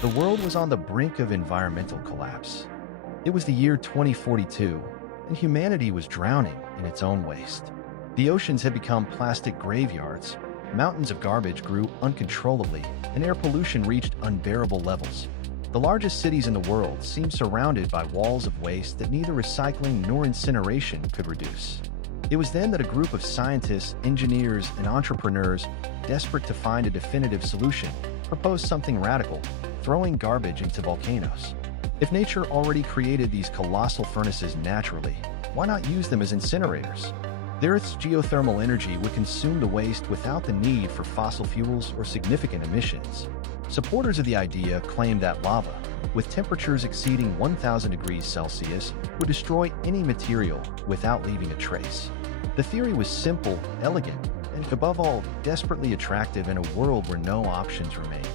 The world was on the brink of environmental collapse. It was the year 2042, and humanity was drowning in its own waste. The oceans had become plastic graveyards, mountains of garbage grew uncontrollably, and air pollution reached unbearable levels. The largest cities in the world seemed surrounded by walls of waste that neither recycling nor incineration could reduce. It was then that a group of scientists, engineers, and entrepreneurs, desperate to find a definitive solution, proposed something radical: throwing garbage into volcanoes. If nature already created these colossal furnaces naturally, why not use them as incinerators? The Earth's geothermal energy would consume the waste without the need for fossil fuels or significant emissions. Supporters of the idea claimed that lava, with temperatures exceeding 1,000 degrees Celsius, would destroy any material without leaving a trace. The theory was simple, elegant, and above all, desperately attractive in a world where no options remained.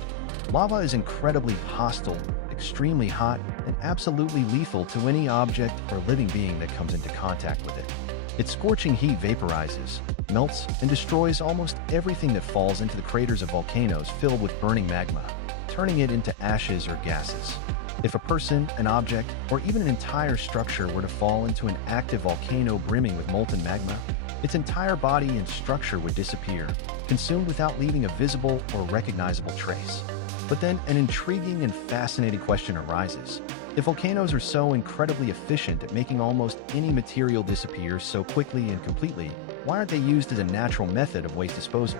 Lava is incredibly hostile, extremely hot, and absolutely lethal to any object or living being that comes into contact with it. Its scorching heat vaporizes, melts, and destroys almost everything that falls into the craters of volcanoes filled with burning magma, turning it into ashes or gases. If a person, an object, or even an entire structure were to fall into an active volcano brimming with molten magma, its entire body and structure would disappear, consumed without leaving a visible or recognizable trace. But then an intriguing and fascinating question arises. If volcanoes are so incredibly efficient at making almost any material disappear so quickly and completely, why aren't they used as a natural method of waste disposal?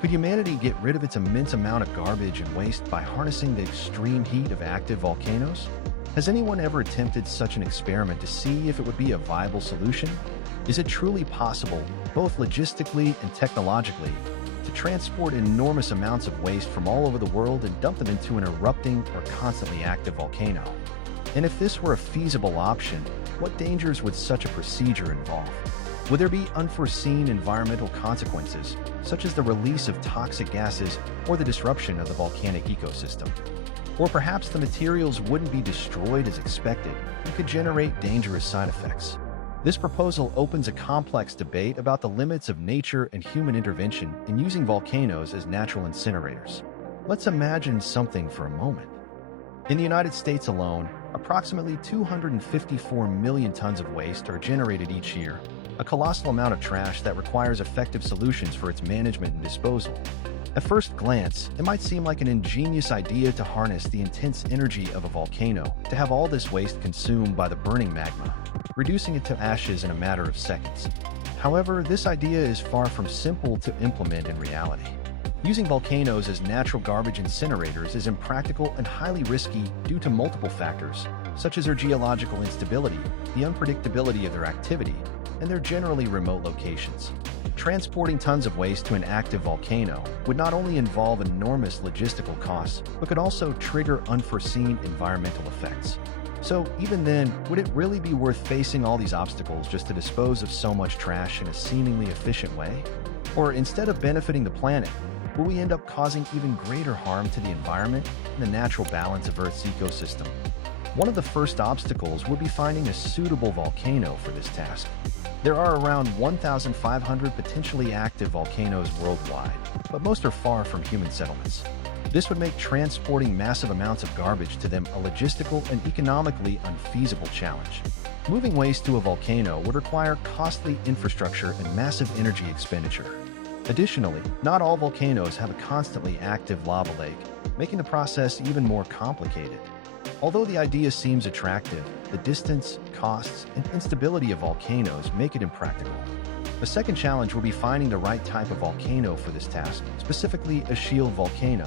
Could humanity get rid of its immense amount of garbage and waste by harnessing the extreme heat of active volcanoes? Has anyone ever attempted such an experiment to see if it would be a viable solution? Is it truly possible, both logistically and technologically, to transport enormous amounts of waste from all over the world and dump them into an erupting or constantly active volcano? And if this were a feasible option, what dangers would such a procedure involve? Would there be unforeseen environmental consequences, such as the release of toxic gases or the disruption of the volcanic ecosystem? Or perhaps the materials wouldn't be destroyed as expected and could generate dangerous side effects. This proposal opens a complex debate about the limits of nature and human intervention in using volcanoes as natural incinerators. Let's imagine something for a moment. In the United States alone, approximately 254 million tons of waste are generated each year, a colossal amount of trash that requires effective solutions for its management and disposal. At first glance, it might seem like an ingenious idea to harness the intense energy of a volcano to have all this waste consumed by the burning magma, reducing it to ashes in a matter of seconds. However, this idea is far from simple to implement in reality. Using volcanoes as natural garbage incinerators is impractical and highly risky due to multiple factors, such as their geological instability, the unpredictability of their activity, and their generally remote locations. Transporting tons of waste to an active volcano would not only involve enormous logistical costs, but could also trigger unforeseen environmental effects. So even then, would it really be worth facing all these obstacles just to dispose of so much trash in a seemingly efficient way? Or instead of benefiting the planet, will we end up causing even greater harm to the environment and the natural balance of Earth's ecosystem? One of the first obstacles would be finding a suitable volcano for this task. There are around 1,500 potentially active volcanoes worldwide, but most are far from human settlements. This would make transporting massive amounts of garbage to them a logistical and economically unfeasible challenge. Moving waste to a volcano would require costly infrastructure and massive energy expenditure. Additionally, not all volcanoes have a constantly active lava lake, making the process even more complicated. Although the idea seems attractive, the distance, costs, and instability of volcanoes make it impractical. The second challenge will be finding the right type of volcano for this task, specifically a shield volcano,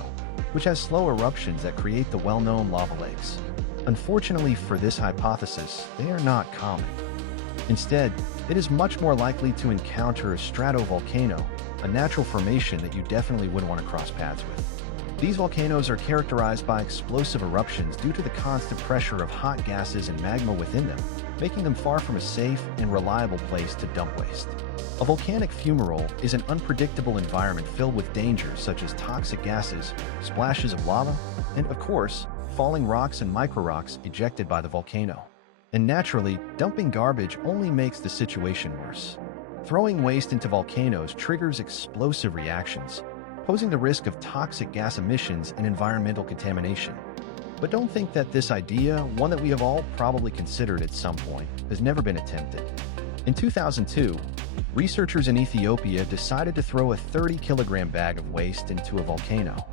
which has slow eruptions that create the well-known lava lakes. Unfortunately for this hypothesis, they are not common. Instead, it is much more likely to encounter a stratovolcano, a natural formation that you definitely wouldn't want to cross paths with. These volcanoes are characterized by explosive eruptions due to the constant pressure of hot gases and magma within them, making them far from a safe and reliable place to dump waste. A volcanic fumarole is an unpredictable environment filled with dangers such as toxic gases, splashes of lava, and, of course, falling rocks and microrocks ejected by the volcano. And naturally, dumping garbage only makes the situation worse. Throwing waste into volcanoes triggers explosive reactions, posing the risk of toxic gas emissions and environmental contamination. But don't think that this idea, one that we have all probably considered at some point, has never been attempted. In 2002, researchers in Ethiopia decided to throw a 30-kilogram bag of waste into a volcano.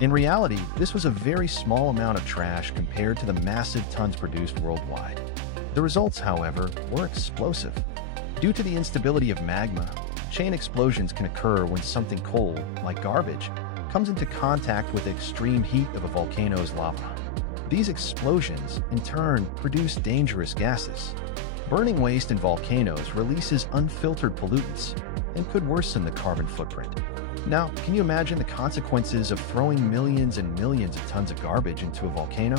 In reality, this was a very small amount of trash compared to the massive tons produced worldwide. The results, however, were explosive. Due to the instability of magma, chain explosions can occur when something cold, like garbage, comes into contact with the extreme heat of a volcano's lava. These explosions, in turn, produce dangerous gases. Burning waste in volcanoes releases unfiltered pollutants and could worsen the carbon footprint. Now, can you imagine the consequences of throwing millions and millions of tons of garbage into a volcano?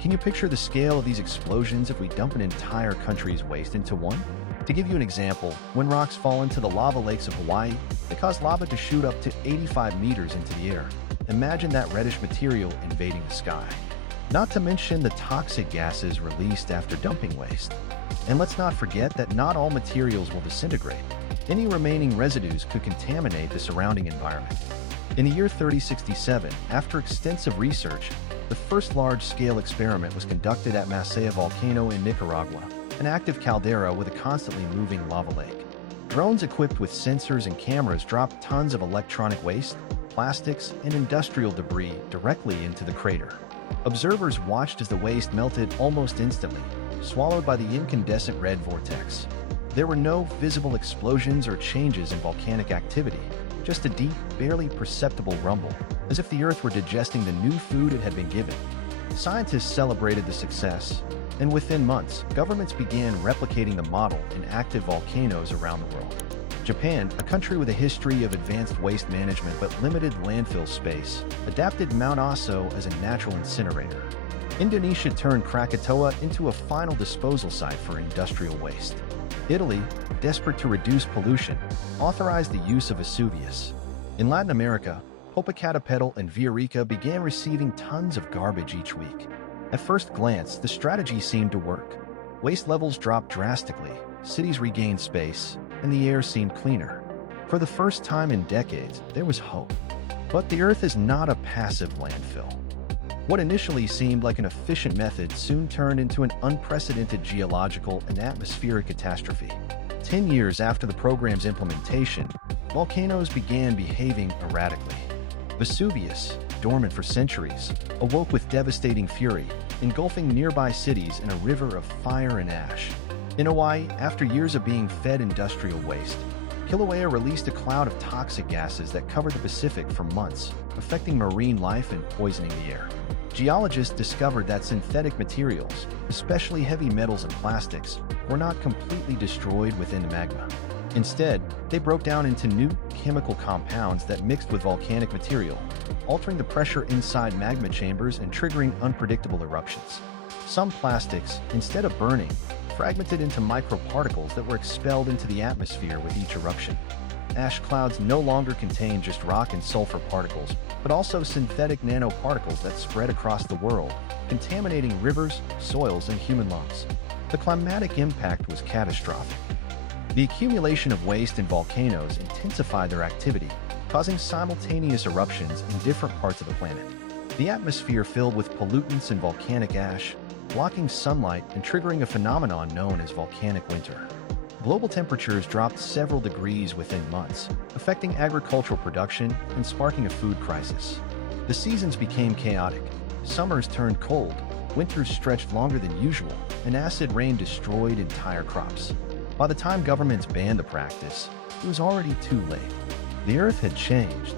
Can you picture the scale of these explosions if we dump an entire country's waste into one? To give you an example, when rocks fall into the lava lakes of Hawaii, they cause lava to shoot up to 85 meters into the air. Imagine that reddish material invading the sky. Not to mention the toxic gases released after dumping waste. And let's not forget that not all materials will disintegrate. Any remaining residues could contaminate the surrounding environment. In the year 3067, after extensive research, the first large-scale experiment was conducted at Masaya Volcano in Nicaragua, an active caldera with a constantly moving lava lake. Drones equipped with sensors and cameras dropped tons of electronic waste, plastics, and industrial debris directly into the crater. Observers watched as the waste melted almost instantly, swallowed by the incandescent red vortex. There were no visible explosions or changes in volcanic activity, just a deep, barely perceptible rumble, as if the Earth were digesting the new food it had been given. Scientists celebrated the success, and within months, governments began replicating the model in active volcanoes around the world. Japan, a country with a history of advanced waste management but limited landfill space, adapted Mount Aso as a natural incinerator. Indonesia turned Krakatoa into a final disposal site for industrial waste. Italy, desperate to reduce pollution, authorized the use of Vesuvius. In Latin America, Popocatépetl and Villarrica began receiving tons of garbage each week. At first glance, the strategy seemed to work. Waste levels dropped drastically, cities regained space, and the air seemed cleaner. For the first time in decades, there was hope. But the Earth is not a passive landfill. What initially seemed like an efficient method soon turned into an unprecedented geological and atmospheric catastrophe. 10 years after the program's implementation, volcanoes began behaving erratically. Vesuvius, dormant for centuries, awoke with devastating fury, engulfing nearby cities in a river of fire and ash. In Hawaii, after years of being fed industrial waste, Kilauea released a cloud of toxic gases that covered the Pacific for months, affecting marine life and poisoning the air. Geologists discovered that synthetic materials, especially heavy metals and plastics, were not completely destroyed within the magma. Instead, they broke down into new chemical compounds that mixed with volcanic material, altering the pressure inside magma chambers and triggering unpredictable eruptions. Some plastics, instead of burning, fragmented into microparticles that were expelled into the atmosphere with each eruption. Ash clouds no longer contain just rock and sulfur particles, but also synthetic nanoparticles that spread across the world, contaminating rivers, soils, and human lungs. The climatic impact was catastrophic. The accumulation of waste in volcanoes intensified their activity, causing simultaneous eruptions in different parts of the planet. The atmosphere filled with pollutants and volcanic ash, blocking sunlight and triggering a phenomenon known as volcanic winter. Global temperatures dropped several degrees within months, affecting agricultural production and sparking a food crisis. The seasons became chaotic. Summers turned cold, winters stretched longer than usual, and acid rain destroyed entire crops. By the time governments banned the practice, it was already too late. The Earth had changed.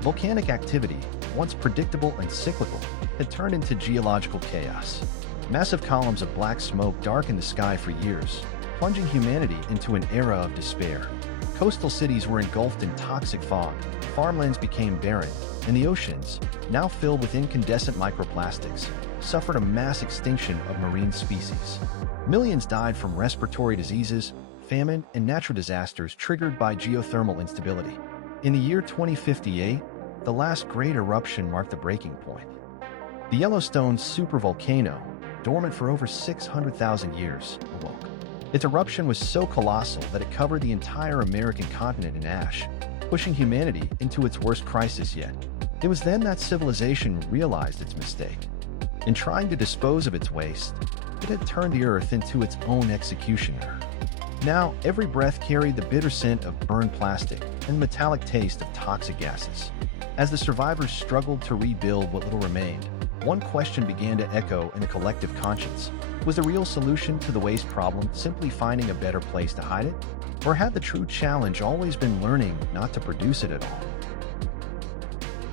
Volcanic activity, once predictable and cyclical, had turned into geological chaos. Massive columns of black smoke darkened the sky for years, plunging humanity into an era of despair. Coastal cities were engulfed in toxic fog, farmlands became barren, and the oceans, now filled with incandescent microplastics, suffered a mass extinction of marine species. Millions died from respiratory diseases, famine, and natural disasters triggered by geothermal instability. In the year 2058, the last great eruption marked the breaking point. The Yellowstone supervolcano, dormant for over 600,000 years, awoke. Its eruption was so colossal that it covered the entire American continent in ash, pushing humanity into its worst crisis yet. It was then that civilization realized its mistake. In trying to dispose of its waste, it had turned the Earth into its own executioner. Now, every breath carried the bitter scent of burned plastic and metallic taste of toxic gases. As the survivors struggled to rebuild what little remained, one question began to echo in a collective conscience. Was the real solution to the waste problem simply finding a better place to hide it? Or had the true challenge always been learning not to produce it at all?